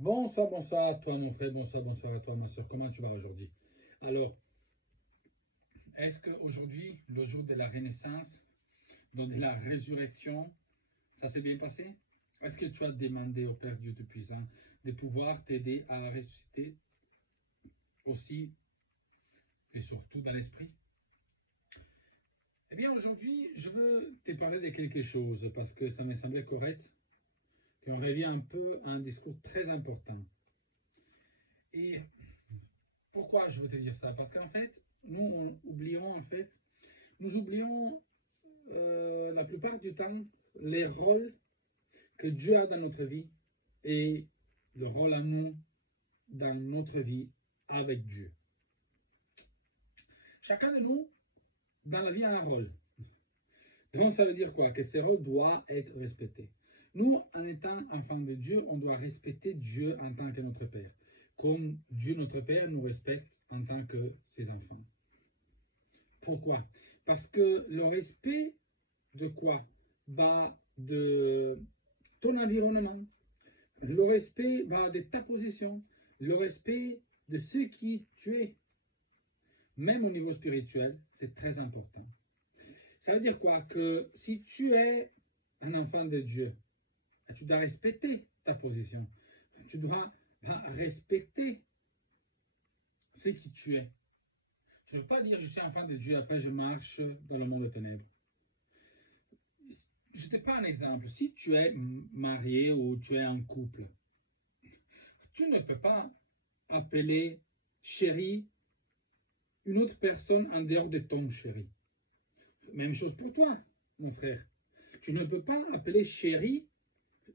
Bonsoir à toi mon frère, bonsoir à toi ma soeur. Comment tu vas aujourd'hui? Alors, est-ce qu'aujourd'hui, le jour de la renaissance, de la résurrection, ça s'est bien passé? Est-ce que tu as demandé au Père Dieu Tout-Puissant de pouvoir t'aider à ressusciter aussi et surtout dans l'esprit? Eh bien aujourd'hui, je veux te parler de quelque chose parce que ça me semblait correct qu'on revient un peu à un discours très important. Et pourquoi je veux te dire ça? Parce qu'en fait, nous oublions la plupart du temps les rôles que Dieu a dans notre vie et le rôle à nous dans notre vie avec Dieu. Chacun de nous, dans la vie, a un rôle. Donc ça veut dire quoi? Que ce rôle doit être respecté. Nous, en étant enfants de Dieu, on doit respecter Dieu en tant que notre Père, comme Dieu notre Père nous respecte en tant que ses enfants. Pourquoi? Parce que le respect de quoi? Va de ton environnement, le respect va de ta position, le respect de ce qui tu es. Même au niveau spirituel, c'est très important. Ça veut dire quoi? Que si tu es un enfant de Dieu, tu dois respecter ta position. Tu dois respecter ce qui tu es. Je ne veux pas dire je suis enfant de Dieu, après je marche dans le monde des ténèbres. Je te prends un exemple. Si tu es marié ou tu es en couple, tu ne peux pas appeler chérie une autre personne en dehors de ton chéri. Même chose pour toi, mon frère. Tu ne peux pas appeler chérie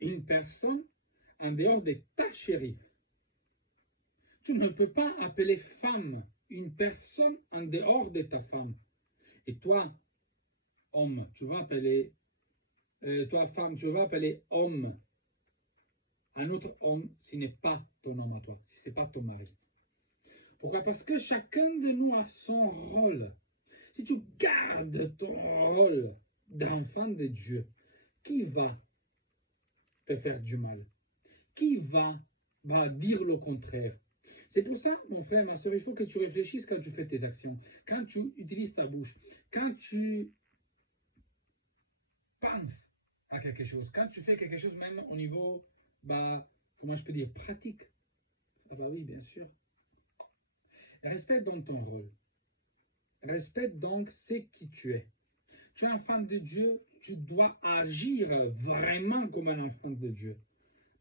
une personne en dehors de ta chérie. Tu ne peux pas appeler femme une personne en dehors de ta femme. Et toi, homme, tu vas appeler, toi, femme, tu vas appeler homme un autre homme s'il n'est pas ton homme à toi, si ce n'est pas ton mari. Pourquoi? Parce que chacun de nous a son rôle. Si tu gardes ton rôle d'enfant de Dieu, qui va te faire du mal? Qui va dire le contraire? C'est pour ça, mon frère, ma soeur, il faut que tu réfléchisses quand tu fais tes actions, quand tu utilises ta bouche, quand tu penses à quelque chose, quand tu fais quelque chose même au niveau, comment je peux dire, pratique. Ah bah oui, bien sûr. Respecte donc ton rôle. Respecte donc ce qui tu es. Tu es un enfant de Dieu, tu dois agir vraiment comme un enfant de Dieu.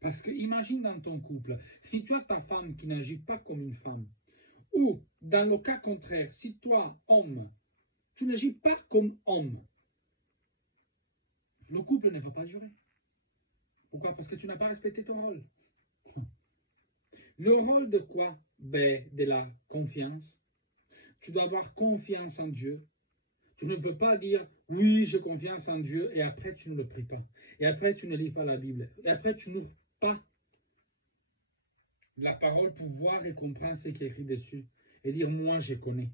Parce que imagine dans ton couple, si tu as ta femme qui n'agit pas comme une femme, ou dans le cas contraire, si toi, homme, tu n'agis pas comme homme, le couple ne va pas durer. Pourquoi? Parce que tu n'as pas respecté ton rôle. Le rôle de quoi? Ben, de la confiance. Tu dois avoir confiance en Dieu. Tu ne peux pas dire oui, j'ai confiance en Dieu et après tu ne le pries pas. Et après tu ne lis pas la Bible. Et après tu n'ouvres pas la parole pour voir et comprendre ce qui est écrit dessus. Et dire moi je connais.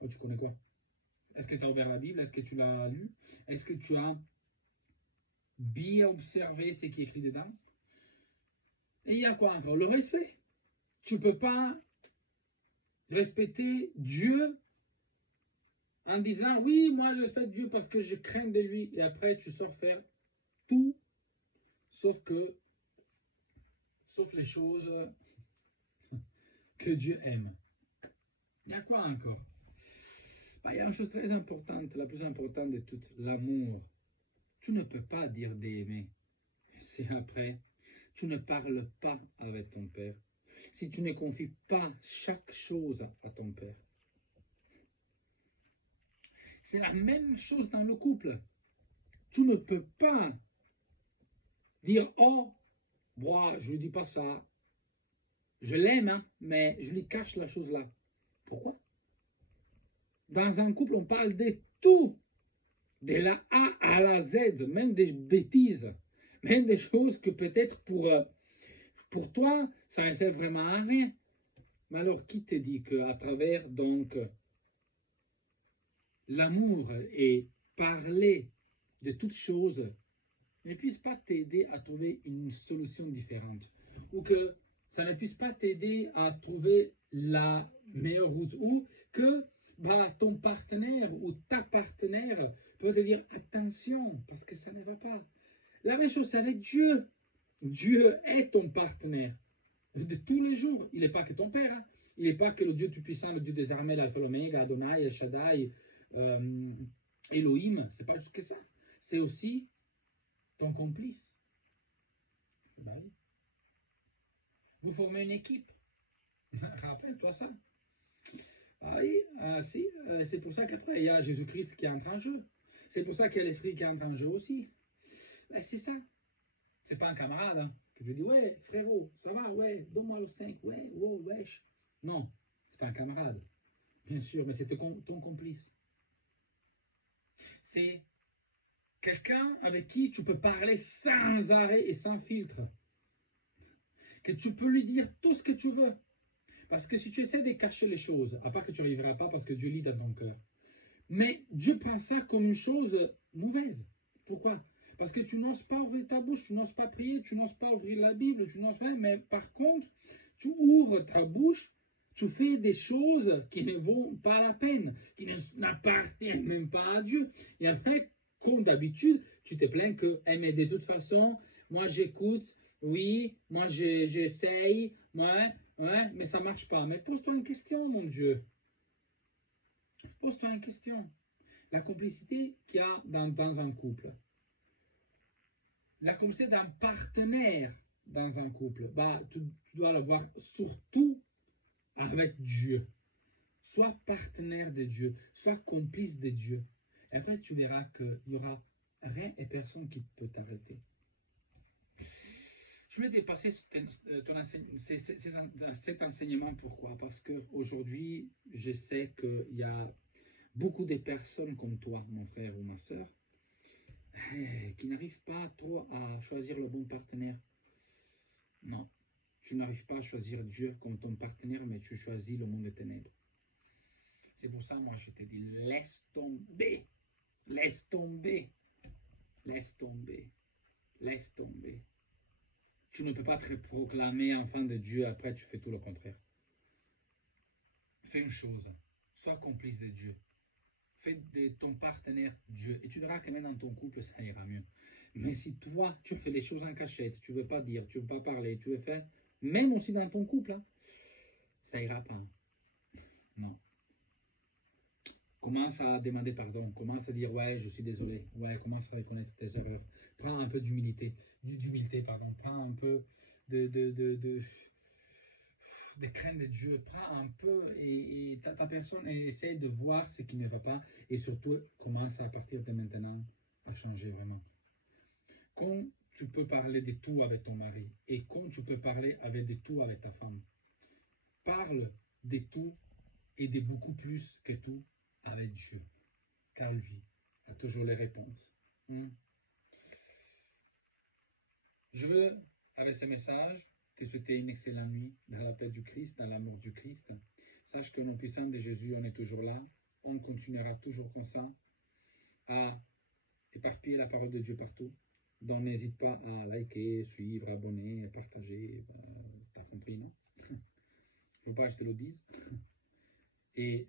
Oh, tu connais quoi? Est-ce que tu as ouvert la Bible? Est-ce que tu l'as lu? Est-ce que tu as bien observé ce qui est écrit dedans? Et il y a quoi encore? Le respect. Tu ne peux pas respecter Dieu en disant oui, moi je respecte Dieu parce que je crains de lui. Et après tu sors faire tout sauf les choses que Dieu aime. Il y a quoi encore? Il y a une chose très importante, la plus importante de toutes, l'amour. Tu ne peux pas dire d'aimer si après tu ne parles pas avec ton Père, si tu ne confies pas chaque chose à ton Père. C'est la même chose dans le couple. Tu ne peux pas dire oh, moi je ne dis pas ça, je l'aime, hein, mais je lui cache la chose là. Pourquoi? Dans un couple, on parle de tout, de la A à la Z, même des bêtises, même des choses que peut-être pour toi, ça ne sert vraiment à rien. Mais alors, qui te dit qu'à travers donc l'amour et parler de toutes choses ne puisse pas t'aider à trouver une solution différente? ou que ça ne puisse pas t'aider à trouver la meilleure route, ou que bah, ton partenaire ou ta partenaire peut te dire attention, parce que ça ne va pas. La même chose avec Dieu. Dieu est ton partenaire de tous les jours. Il n'est pas que ton père. Hein. Il n'est pas que le Dieu Tout-Puissant, le Dieu des armées, l'Alpha, l'Oméga, Adonai, El Shaddai, Elohim. C'est pas juste que ça. C'est aussi ton complice. Ben oui. Vous formez une équipe. Rappelle-toi ça. Ah oui, si, c'est pour ça qu'après, il y a Jésus-Christ qui entre en jeu. C'est pour ça qu'il y a l'Esprit qui entre en jeu aussi. Ben, c'est ça. C'est pas un camarade hein, que je dis, ouais, frérot, ça va, ouais, donne-moi le 5, ouais, wow, wesh. Non, c'est pas un camarade, bien sûr, mais c'est ton complice. C'est quelqu'un avec qui tu peux parler sans arrêt et sans filtre. Que tu peux lui dire tout ce que tu veux. Parce que si tu essaies de cacher les choses, à part que tu n'y arriveras pas parce que Dieu lit dans ton cœur. Mais Dieu prend ça comme une chose mauvaise. Pourquoi? Parce que tu n'oses pas ouvrir ta bouche, tu n'oses pas prier, tu n'oses pas ouvrir la Bible, tu n'oses pas, mais par contre, tu ouvres ta bouche, tu fais des choses qui ne vont pas la peine, qui n'appartiennent même pas à Dieu. Et après, comme d'habitude, tu te plains que, eh, mais de toute façon, moi j'écoute, oui, moi j'essaye, ouais, mais ça ne marche pas. Mais pose-toi une question, mon Dieu. Pose-toi une question. La complicité qu'il y a dans un couple. La complicité d'un partenaire dans un couple. Bah, tu dois l'avoir surtout avec Dieu. Sois partenaire de Dieu. Sois complice de Dieu. Et après, tu verras qu'il n'y aura rien et personne qui peut t'arrêter. Je vais dépasser cet enseignement. Pourquoi? Parce qu'aujourd'hui, je sais qu'il y a beaucoup de personnes comme toi, mon frère ou ma soeur, qui n'arrivent pas trop à choisir le bon partenaire. Non, tu n'arrives pas à choisir Dieu comme ton partenaire, mais tu choisis le monde des ténèbres. C'est pour ça, moi, je te dis, laisse tomber, laisse tomber, laisse tomber, laisse tomber. Tu ne peux pas te proclamer enfant de Dieu, après tu fais tout le contraire. Fais une chose, sois complice de Dieu. Fais de ton partenaire Dieu. Et tu verras que même dans ton couple, ça ira mieux. Mais si toi, tu fais les choses en cachette, tu ne veux pas dire, tu ne veux pas parler, tu veux faire, même aussi dans ton couple, hein, ça ira pas. Non. Commence à demander pardon. Commence à dire, ouais, je suis désolé. Ouais, commence à reconnaître tes erreurs. Prends un peu d'humilité. Pardon. Prends un peu de crainte de Dieu. Prends un peu et ta personne et essaye de voir ce qui ne va pas. Et surtout, commence à partir de maintenant à changer vraiment. Quand tu peux parler de tout avec ton mari et quand tu peux parler de tout avec ta femme, parle de tout et de beaucoup plus que tout avec Dieu. Car lui a toujours les réponses. Je veux, avec ce message, te souhaiter une excellente nuit dans la paix du Christ, dans l'amour du Christ. Sache que nom puissant de Jésus, on est toujours là. On continuera toujours comme ça à éparpiller la parole de Dieu partout. Donc n'hésite pas à liker, suivre, abonner, partager. T'as compris, non? Il ne faut pas que je te le dise. Et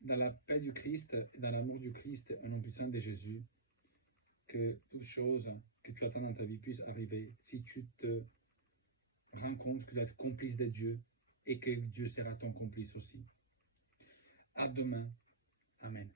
dans la paix du Christ, dans l'amour du Christ, au nom puissant de Jésus, que toute chose que tu attends dans ta vie puisse arriver si tu te rends compte que tu dois être complice de Dieu et que Dieu sera ton complice aussi. À demain. Amen.